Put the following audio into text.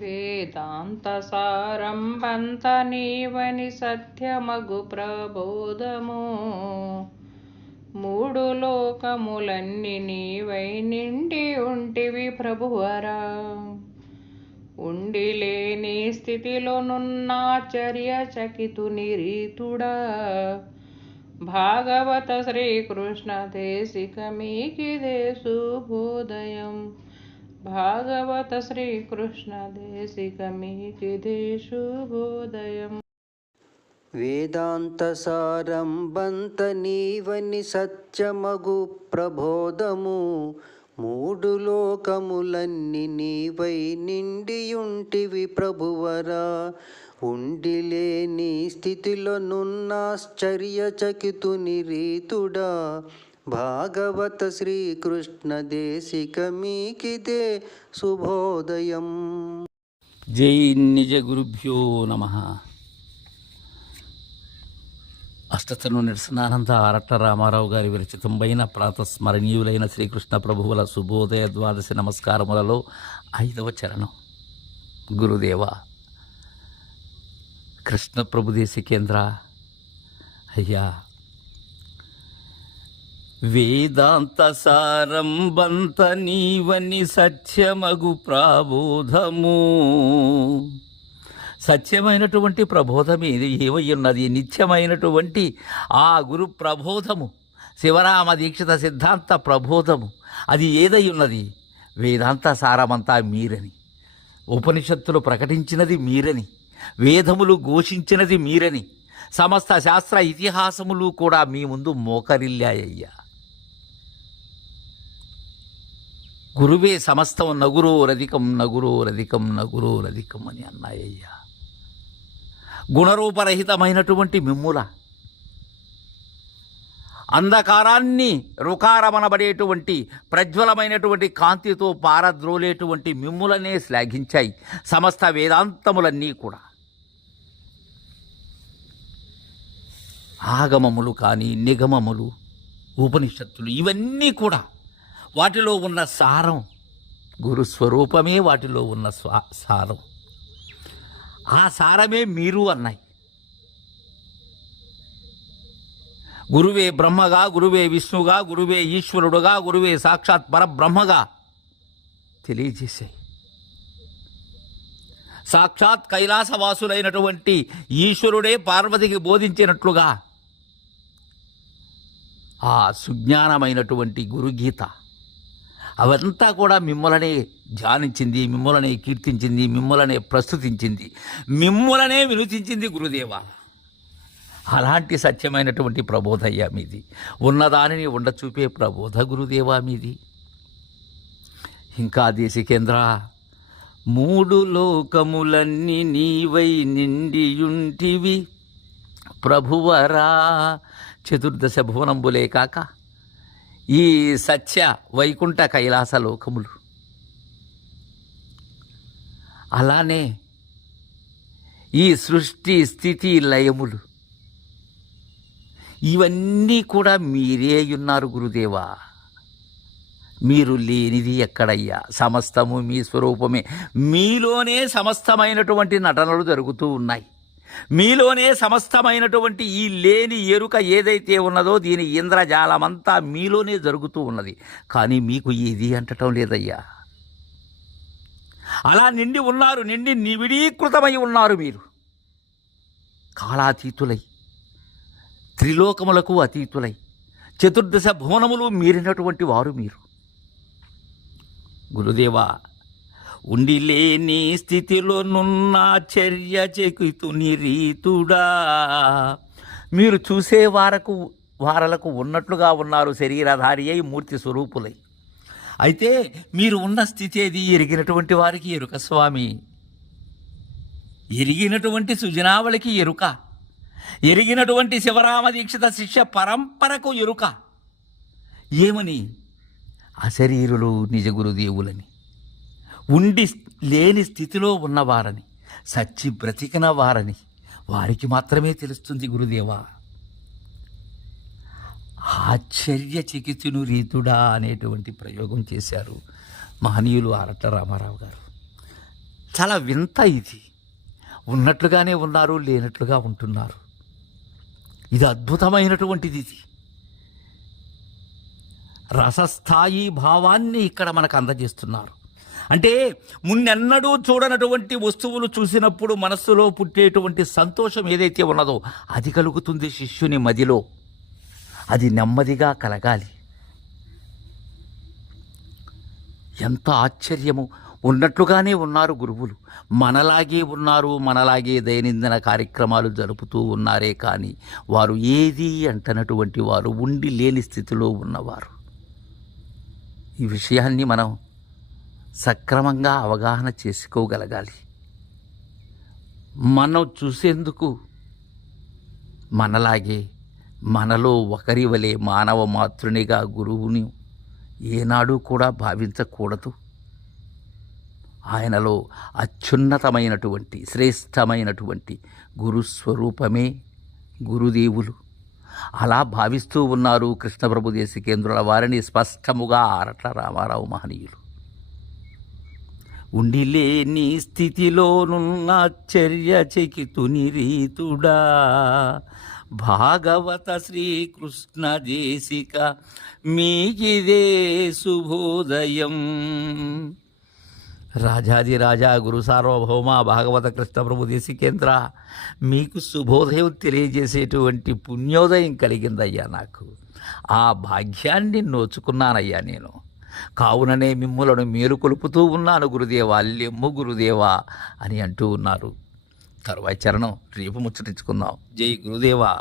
వేదాంతసారం బంత నీవని సత్యమగు ప్రబోధము మూడు లోకములన్నీ నీవై నిండి ఉంటివి ప్రభువరా. ఉండి లేని స్థితిలో నున్నాచర్య నిరీతుడా భాగవత శ్రీకృష్ణ దేశిక మీకిదే శుభోదయం. భాగవత శ్రీకృష్ణ దేశిక మీకిదే శుభోదయం వేదాంతసారం బంత నీవని సత్యమగు ప్రబోధము మూడు లోకములన్నీ నీవై నిండియుంటివి ప్రభువరా ఉండిలేని స్థితిలో నున్నాశ్చర్యచకితుని రీతుడా భాగవత శ్రీకృష్ణ దేశిక మీకిదే శుభోదయం. జై నిజ గురుభ్యో నమ. అష్టతను నిరసనానంద అరట్ట రామారావు గారి విరచితంపైన ప్రాతస్మరణీయులైన శ్రీకృష్ణ ప్రభువుల శుభోదయ ద్వాదశి నమస్కారములలో ఐదవ చరణం. గురుదేవ కృష్ణ ప్రభుదేశి కేంద్ర. అయ్యా వేదాంత సారంబంత నీవని సత్యమగు ప్రబోధము. సత్యమైనటువంటి ప్రబోధం ఇది ఏమై ఉన్నది? నిత్యమైనటువంటి ఆ గురు ప్రబోధము శివరామ దీక్షిత సిద్ధాంత ప్రబోధము అది ఏదై ఉన్నది? వేదాంత సారమంతా మీరని ఉపనిషత్తులు ప్రకటించినది మీరని వేదములు ఘోషించినది మీరని సమస్త శాస్త్ర ఇతిహాసములు కూడా మీ ముందు మోకరిల్లాయ్యా గురువే సమస్తం నగురో రధికం నగురో రధికం నగురో రధికం అని అన్నాయ్యా గుణరూపరహితమైనటువంటి మిమ్ముల. అంధకారాన్ని రుకారమనబడేటువంటి ప్రజ్వలమైనటువంటి కాంతితో పారద్రోలేటువంటి మిమ్ములనే శ్లాఘించాయి సమస్త వేదాంతములన్నీ కూడా. ఆగమములు కానీ నిగమములు ఉపనిషత్తులు ఇవన్నీ కూడా వాటిలో ఉన్న సారం. గురుస్వరూపమే వాటిలో ఉన్న స్వా సారం. ఆ సారమే మీరు అన్నాయి. గురువే బ్రహ్మగా గురువే విష్ణుగా గురువే ఈశ్వరుడుగా గురువే సాక్షాత్ పరబ్రహ్మగా తెలియజేశాయి. సాక్షాత్ కైలాసవాసులైనటువంటి ఈశ్వరుడే పార్వతికి బోధించినట్లుగా ఆ సుజ్ఞానమైనటువంటి గురుగీత అవంతా కూడా మిమ్మల్ని ధ్యానించింది మిమ్మల్ని కీర్తించింది మిమ్మలనే ప్రస్తుతించింది మిమ్మల్నే వినుతించింది గురుదేవ. అలాంటి సత్యమైనటువంటి ప్రబోధయ్యా మీది. ఉన్నదానిని ఉండ చూపే ప్రబోధ గురుదేవా మీది. ఇంకా దేశికేంద్ర మూడు లోకములన్నీ నీవై నిండియుంటివి. ప్రభువరా చతుర్దశ భువనంబులే కాక. ఈ సత్య వైకుంఠ కైలాస లోకములు. అలానే ఈ సృష్టి స్థితి లయములు. ఇవన్నీ కూడా మీరే ఉన్నారు గురుదేవా. మీరు లేనిది ఎక్కడయ్యా? సమస్తము మీ స్వరూపమే. మీలోనే సమస్తమైనటువంటి నటనలు జరుగుతూ ఉన్నాయి. మీలోనే సమస్తమైనటువంటి ఈ లేని ఎరుక ఏదైతే ఉన్నదో దీని ఇంద్రజాలమంతా మీలోనే జరుగుతూ ఉన్నది. కానీ మీకు ఇది అంటటం లేదయ్యా. అలా నిండి ఉన్నారు నిండి నివిడీకృతమై ఉన్నారు మీరు. కాలాతీతులై త్రిలోకములకు అతీతులై చతుర్దశ భువనములు మీరినటువంటి వారు మీరు. గురుదేవా ఉండిలేని స్థితిలో నున్న చర్య చెకుతుని రీతుడా మీరు చూసే వారకు వారలకు ఉన్నట్లుగా ఉన్నారు శరీరధారి అయి మూర్తి స్వరూపులై. అయితే మీరు ఉన్న స్థితి ఏది ఎరిగినటువంటి వారికి ఎరుక స్వామి. ఎరిగినటువంటి సుజనావళికి ఎరుక. ఎరిగినటువంటి శివరామ దీక్షిత శిష్య పరంపరకు ఎరుక. ఏమని? అశరీరులు నిజగురుదేవులని ఉండి లేని స్థితిలో ఉన్నవారని సచ్చి బ్రతికిన వారని వారికి మాత్రమే తెలుస్తుంది గురుదేవా. ఆశ్చర్య చికిత్సను రీతుడా అనేటువంటి ప్రయోగం చేశారు మహనీయులు ఆరట రామారావు గారు. చాలా వింత ఇది. ఉన్నట్లుగానే ఉన్నారు లేనట్లుగా ఉంటున్నారు. ఇది అద్భుతమైనటువంటిది ఇది. రసస్థాయి భావాన్ని ఇక్కడ మనకు అందజేస్తున్నారు. అంటే మున్నెన్నడూ చూడనటువంటి వస్తువులు చూసినప్పుడు మనస్సులో పుట్టేటువంటి సంతోషం ఏదైతే ఉన్నదో అది కలుగుతుంది శిష్యుని మదిలో. అది నెమ్మదిగా కలగాలి. ఎంత ఆశ్చర్యము. ఉన్నట్లుగానే ఉన్నారు గురువులు. మనలాగే ఉన్నారు మనలాగే దైనందిన కార్యక్రమాలు జరుపుతూ ఉన్నారే కానీ వారు ఏది అంటనటువంటి వారు ఉండి లేని స్థితిలో ఉన్నవారు. ఈ విషయాన్ని మనం సక్రమంగా అవగాహన చేసుకోగలగాలి. మనం చూసేందుకు మనలాగే మనలో ఒకరి వలె మానవ మాతృనిగా గురువుని ఏనాడు కూడా భావించకూడదు. ఆయనలో అత్యున్నతమైనటువంటి శ్రేష్టమైనటువంటి గురుస్వరూపమే గురుదేవులు. అలా భావిస్తూ ఉన్నారు కృష్ణప్రభు దేశికేంద్రుల వారిని స్పష్టముగా ఆరట్ల రామారావు మహనీయులు. ఉండిలేని స్థితిలోనున్న చర్య చెకితుని రీతుడా. భాగవత శ్రీకృష్ణ దేశిక మీకిదే శుభోదయం. రాజాది రాజా గురు సార్వభౌమ భాగవత కృష్ణప్రభు దేశికేంద్ర మీకు శుభోదయం తెలియజేసేటువంటి పుణ్యోదయం కలిగిందయ్యా నాకు. ఆ భాగ్యాన్ని నోచుకున్నానయ్యా నేను. కావుననే మిమ్ములను మీరు కొలుపుతూ ఉన్నాను గురుదేవా లెమ్ము గురుదేవా అని అంటూ ఉన్నారు. తరువాయి చరణం రేపు ముచ్చటించుకుందాం. జై గురుదేవా.